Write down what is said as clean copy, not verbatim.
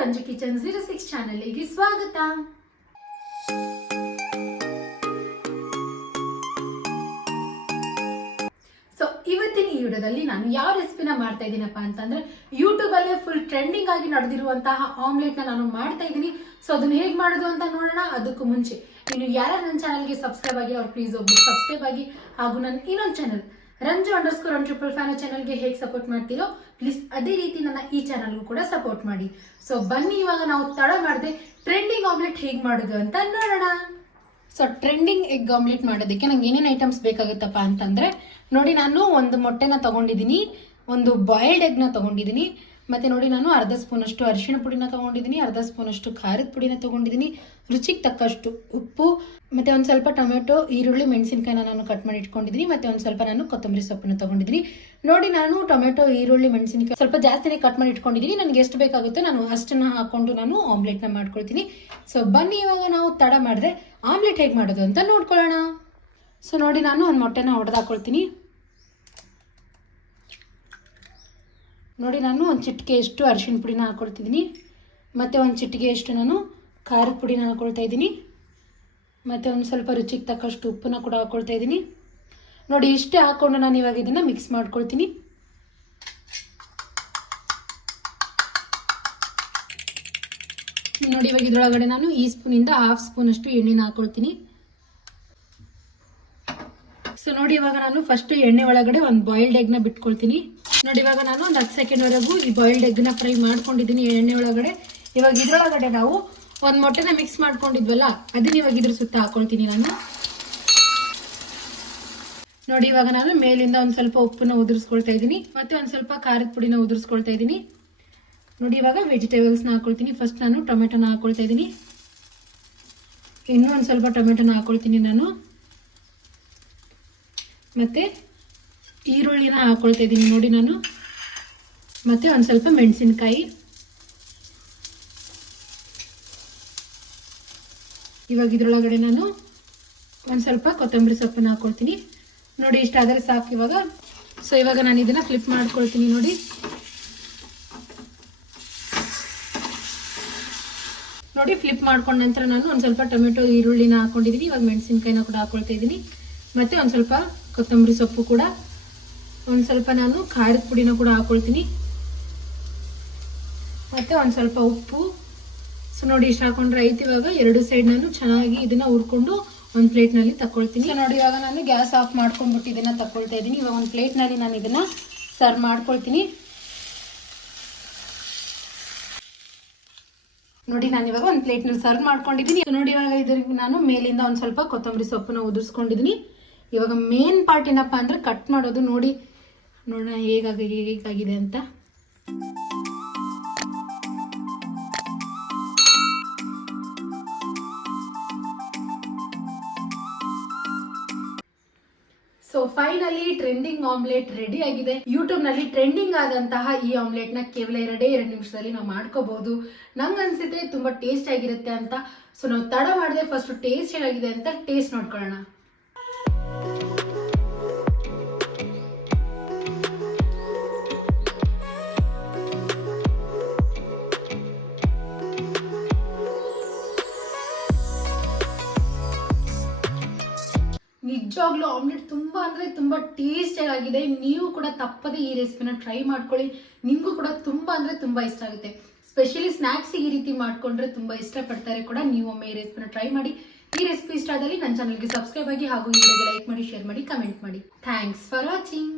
Ranju kitchen 06 ಚಾನೆಲ್ಗೆ ಸ್ವಾಗತ. So ಇವತ್ತಿನ ಈ ವಿಡಿಯೋದಲ್ಲಿ ನಾನು ಯಾವ ರೆಸಿಪಿನ ಮಾಡ್ತಾ ಇದ್ದೀನಪ್ಪ ಅಂತಂದ್ರೆ ಯೂಟ್ಯೂಬ್ ಅಲ್ಲೇ ಫುಲ್ ಟ್ರೆಂಡಿಂಗ್ ಆಗಿ ನಡೆದಿರುವಂತಹ ಆಮ್ಲೆಟ್ ನಾನು ಮಾಡ್ತಾ ಇದ್ದೀನಿ. ಸೊ ಅದನ್ನ ಹೇಗೆ ಮಾಡೋದು ಅಂತ ನೋಡೋಣ. ಅದಕ್ಕೂ ಮುಂಚೆ ಇನ್ನು ಯಾರು ನನ್ನ ಚಾನಲ್ಗೆ ಸಬ್ಸ್ಕ್ರೈಬ್ ಆಗಿ ಅವ್ರು ಪ್ಲೀಸ್ ಒಬ್ಬರು ಸಬ್ಸ್ಕ್ರೈಬ್ ಆಗಿ, ಹಾಗೂ ನನ್ನ ಇನ್ನೊಂದು ಚಾನಲ್ ರಂಜು_155 ಚಾನಲ್ಗೆ ಹೇಗೆ ಸಪೋರ್ಟ್ ಮಾಡ್ತೀರೋ ಪ್ಲೀಸ್ ಅದೇ ರೀತಿ ನನ್ನ ಈ ಚಾನಲ್ಗೂ ಕೂಡ ಸಪೋರ್ಟ್ ಮಾಡಿ. ಸೊ ಬನ್ನಿ ಇವಾಗ ನಾವು ತಡ ಮಾಡದೆ ಟ್ರೆಂಡಿಂಗ್ ಆಮ್ಲೆಟ್ ಹೇಗೆ ಮಾಡೋದು ಅಂತ ನೋಡೋಣ. ಸೊ ಟ್ರೆಂಡಿಂಗ್ ಎಗ್ ಆಮ್ಲೆಟ್ ಮಾಡೋದಕ್ಕೆ ನಂಗೆ ಏನೇನು ಐಟಮ್ಸ್ ಬೇಕಾಗುತ್ತಪ್ಪ ಅಂತಂದ್ರೆ ನೋಡಿ, ನಾನು ಒಂದು ಮೊಟ್ಟೆನ ತಗೊಂಡಿದ್ದೀನಿ, ಒಂದು ಬಾಯ್ಲ್ಡ್ ಎಗ್ನ ತಗೊಂಡಿದ್ದೀನಿ, ಮತ್ತೆ ನೋಡಿ ನಾನು ಅರ್ಧ ಸ್ಪೂನಷ್ಟು ಅರಿಶಿಣ ಪುಡಿನ ತಗೊಂಡಿದ್ದೀನಿ, ಅರ್ಧ ಸ್ಪೂನಷ್ಟು ಖಾರದ ಪುಡಿನ ತಗೊಂಡಿದ್ದೀನಿ, ರುಚಿಗೆ ತಕ್ಕಷ್ಟು ಉಪ್ಪು, ಮತ್ತೆ ಒಂದು ಸ್ವಲ್ಪ ಟೊಮೆಟೊ, ಈರುಳ್ಳಿ, ಮೆಣಸಿನಕಾಯಿನ ನಾನು ಕಟ್ ಮಾಡಿ ಇಟ್ಕೊಂಡಿದ್ದೀನಿ, ಮತ್ತೆ ಒಂದು ಸ್ವಲ್ಪ ನಾನು ಕೊತ್ತಂಬರಿ ಸೊಪ್ಪನ್ನು ತಗೊಂಡಿದ್ದೀನಿ. ನೋಡಿ ನಾನು ಟೊಮೆಟೊ, ಈರುಳ್ಳಿ, ಮೆಣಸಿನಕಾಯಿ ಸ್ವಲ್ಪ ಜಾಸ್ತಿನೇ ಕಟ್ ಮಾಡಿ ಇಟ್ಕೊಂಡಿದ್ದೀನಿ. ನನಗೆ ಎಷ್ಟು ಬೇಕಾಗುತ್ತೋ ನಾನು ಅಷ್ಟನ್ನು ಹಾಕೊಂಡು ನಾನು ಆಮ್ಲೆಟ್ನ ಮಾಡ್ಕೊಳ್ತೀನಿ. ಸೊ ಬನ್ನಿ ಇವಾಗ ನಾವು ತಡ ಮಾಡಿದ್ರೆ ಆಮ್ಲೆಟ್ ಹೇಗೆ ಮಾಡೋದು ಅಂತ ನೋಡ್ಕೊಳ್ಳೋಣ. ಸೊ ನೋಡಿ ನಾನು ಒಂದು ಮೊಟ್ಟೆನ ಹೊಡೆದಾಕೊಳ್ತೀನಿ. ನೋಡಿ ನಾನು ಒಂದು ಚಿಟಿಕೆಯಷ್ಟು ಅರಿಶಿಣ ಪುಡಿನ ಹಾಕ್ಕೊಳ್ತಿದ್ದೀನಿ, ಮತ್ತು ಒಂದು ಚಿಟಿಕೆಯಷ್ಟು ನಾನು ಖಾರದ ಪುಡಿನ ಹಾಕ್ಕೊಳ್ತಾ ಇದ್ದೀನಿ, ಮತ್ತು ಒಂದು ಸ್ವಲ್ಪ ರುಚಿಗೆ ತಕ್ಕಷ್ಟು ಉಪ್ಪನ್ನ ಕೂಡ ಹಾಕ್ಕೊಳ್ತಾ ಇದ್ದೀನಿ. ನೋಡಿ ಇಷ್ಟೇ ಹಾಕ್ಕೊಂಡು ನಾನು ಇವಾಗ ಇದನ್ನು ಮಿಕ್ಸ್ ಮಾಡ್ಕೊಳ್ತೀನಿ. ನೋಡಿ ಇವಾಗ ಇದರೊಳಗಡೆ ನಾನು ಈ ಸ್ಪೂನಿಂದ ಹಾಫ್ ಸ್ಪೂನಷ್ಟು ಎಣ್ಣೆನ ಹಾಕ್ಕೊಳ್ತೀನಿ. ಸೊ ನೋಡಿ ಇವಾಗ ನಾನು ಫಸ್ಟ್ ಎಣ್ಣೆ ಒಳಗಡೆ ಒಂದು ಬಾಯ್ಲ್ಡ್ ಎಗ್ನ ಬಿಟ್ಕೊಳ್ತೀನಿ. ನೋಡಿ ಇವಾಗ ನಾನು ಒಂದು 10 ಸೆಕೆಂಡ್ವರೆಗೂ ಈ ಬಾಯ್ಲ್ಡ್ ಎಗ್ನ ಫ್ರೈ ಮಾಡ್ಕೊಂಡಿದ್ದೀನಿ ಎಣ್ಣೆ ಒಳಗಡೆ. ಇವಾಗ ಇದ್ರೊಳಗಡೆ ನಾವು ಒಂದು ಮೊಟ್ಟೆನ ಮಿಕ್ಸ್ ಮಾಡ್ಕೊಂಡಿದ್ವಲ್ಲ ಅದನ್ನ ಇವಾಗ ಇದ್ರ ಸುತ್ತ ಹಾಕೊಳ್ತೀನಿ ನಾನು. ನೋಡಿ ಇವಾಗ ನಾನು ಮೇಲಿಂದ ಒಂದು ಸ್ವಲ್ಪ ಉಪ್ಪನ್ನ ಉದುರಿಸ್ಕೊಳ್ತಾ ಇದ್ದೀನಿ, ಮತ್ತೆ ಒಂದು ಸ್ವಲ್ಪ ಖಾರದ ಪುಡಿನ ಉದುರಿಸ್ಕೊಳ್ತಾ ಇದ್ದೀನಿ. ನೋಡಿ ಇವಾಗ ವೆಜಿಟೇಬಲ್ಸ್ನ ಹಾಕೊಳ್ತೀನಿ. ಫಸ್ಟ್ ನಾನು ಟೊಮೆಟೊನ ಹಾಕೊಳ್ತಾ ಇದ್ದೀನಿ, ಇನ್ನೂ ಒಂದು ಸ್ವಲ್ಪ ಟೊಮೆಟೊನ ಹಾಕೊಳ್ತೀನಿ ನಾನು, ಮತ್ತೆ ಈರುಳ್ಳಿನ ಹಾಕೊಳ್ತಾ ಇದ್ದೀನಿ ನೋಡಿ ನಾನು, ಮತ್ತೆ ಒಂದು ಸ್ವಲ್ಪ ಮೆಣಸಿನಕಾಯಿ. ಇವಾಗ ಇದರೊಳಗಡೆ ನಾನು ಒಂದು ಸ್ವಲ್ಪ ಕೊತ್ತಂಬರಿ ಸೊಪ್ಪನ್ನು ಹಾಕೊಳ್ತೀನಿ. ನೋಡಿ ಇಷ್ಟಾದರೆ ಸಾಕು ಇವಾಗ. ಸೊ ಇವಾಗ ನಾನು ಇದನ್ನು ಫ್ಲಿಪ್ ಮಾಡ್ಕೊಳ್ತೀನಿ. ನೋಡಿ ಫ್ಲಿಪ್ ಮಾಡ್ಕೊಂಡ ನಂತರ ನಾನು ಒಂದು ಸ್ವಲ್ಪ ಟೊಮೆಟೊ, ಈರುಳ್ಳಿನ ಹಾಕೊಂಡಿದ್ದೀನಿ. ಇವಾಗ ಮೆಣಸಿನಕಾಯಿನ ಕೂಡ ಹಾಕೊಳ್ತಾ ಇದ್ದೀನಿ, ಮತ್ತೆ ಒಂದು ಸ್ವಲ್ಪ ಕೊತ್ತಂಬರಿ ಸೊಪ್ಪು ಕೂಡ, ಒಂದು ಸ್ವಲ್ಪ ನಾನು ಖಾರದ ಪುಡಿನ ಕೂಡ ಹಾಕೊಳ್ತೀನಿ, ಮತ್ತೆ ಒಂದು ಸ್ವಲ್ಪ ಉಪ್ಪು. ಸೊ ನೋಡಿ ಇಷ್ಟು ಹಾಕೊಂಡ್ರೆ ಆಯ್ತು. ಇವಾಗ ಎರಡು ಸೈಡ್ ನಾನು ಚೆನ್ನಾಗಿ ಇದನ್ನ ಹುರ್ಕೊಂಡು ಒಂದು ಪ್ಲೇಟ್ನಲ್ಲಿ ತಗೊಳ್ತೀನಿ. ಸೊ ನೋಡಿ ಇವಾಗ ನಾನು ಗ್ಯಾಸ್ ಆಫ್ ಮಾಡ್ಕೊಂಡ್ಬಿಟ್ಟು ಇದನ್ನ ತಗೊಳ್ತಾ ಇದ್ದೀನಿ. ಇವಾಗ ಒಂದು ಪ್ಲೇಟ್ನಲ್ಲಿ ನಾನು ಇದನ್ನ ಸರ್ವ್ ಮಾಡ್ಕೊಳ್ತೀನಿ. ನೋಡಿ ನಾನು ಇವಾಗ ಒಂದು ಪ್ಲೇಟ್ನಲ್ಲಿ ಸರ್ವ್ ಮಾಡ್ಕೊಂಡಿದ್ದೀನಿ. ನೋಡಿ ಇವಾಗ ಇದ್ರಿಗೆ ನಾನು ಮೇಲಿಂದ ಒಂದು ಸ್ವಲ್ಪ ಕೊತ್ತಂಬರಿ ಸೊಪ್ಪನ್ನ ಉದುರಿಸ್ಕೊಂಡಿದ್ದೀನಿ. ಇವಾಗ ಮೇನ್ ಪಾರ್ಟ್ ಏನಪ್ಪ ಅಂದ್ರೆ ಕಟ್ ಮಾಡೋದು. ನೋಡಿ ನೋಡೋಣ ಹೇಗಾಗಿದೆ ಅಂತ. So finally trending omelette ready ಆಗಿದೆ. ಯೂಟ್ಯೂಬ್ ನಲ್ಲಿ ಟ್ರೆಂಡಿಂಗ್ ಆದಂತಹ ಈ ಆಮ್ಲೆಟ್ ನ ಕೇವಲ 2 ನಿಮಿಷದಲ್ಲಿ ನಾವು ಮಾಡ್ಕೋಬಹುದು. ನಂಗೆ ಅನ್ಸುತ್ತೆ ತುಂಬಾ ಟೇಸ್ಟ್ ಆಗಿರುತ್ತೆ ಅಂತ. ಸೊ ನಾವು ತಡ ಮಾಡದೆ ಫಸ್ಟ್ ಟೇಸ್ಟ್ ಹೇಗಾಗಿದೆ ಅಂತ ಟೇಸ್ಟ್ ನೋಡ್ಕೊಳ್ಳೋಣ. ನಿಜವಾಗ್ಲೂ ಆಮ್ಲೆಟ್ ತುಂಬಾ ಅಂದ್ರೆ ತುಂಬಾ ಟೇಸ್ಟಿ ಆಗಿದೆ. ನೀವು ಕೂಡ ತಪ್ಪದೆ ಈ ರೆಸಿಪಿನ ಟ್ರೈ ಮಾಡ್ಕೊಳ್ಳಿ. ನಿಮಗೂ ಕೂಡ ತುಂಬಾ ಅಂದ್ರೆ ತುಂಬಾ ಇಷ್ಟ ಆಗುತ್ತೆ. ಸ್ಪೆಷಲಿ ಸ್ನಾಕ್ಸ್ ಈ ರೀತಿ ಮಾಡ್ಕೊಂಡ್ರೆ ತುಂಬಾ ಇಷ್ಟಪಡ್ತಾರೆ ಕೂಡ. ನೀವು ಒಮ್ಮೆ ಈ ರೆಸಿಪಿನ ಟ್ರೈ ಮಾಡಿ. ಈ ರೆಸಿಪಿ ಇಷ್ಟ ಆದಲ್ಲಿ ನನ್ನ ಚಾನಲ್ಗೆ ಸಬ್ಸ್ಕ್ರೈಬ್ ಆಗಿ, ಹಾಗೂ ಈ ವಿಡಿಯೋಗೆ ಲೈಕ್ ಮಾಡಿ, ಶೇರ್ ಮಾಡಿ, ಕಮೆಂಟ್ ಮಾಡಿ. Thanks for watching.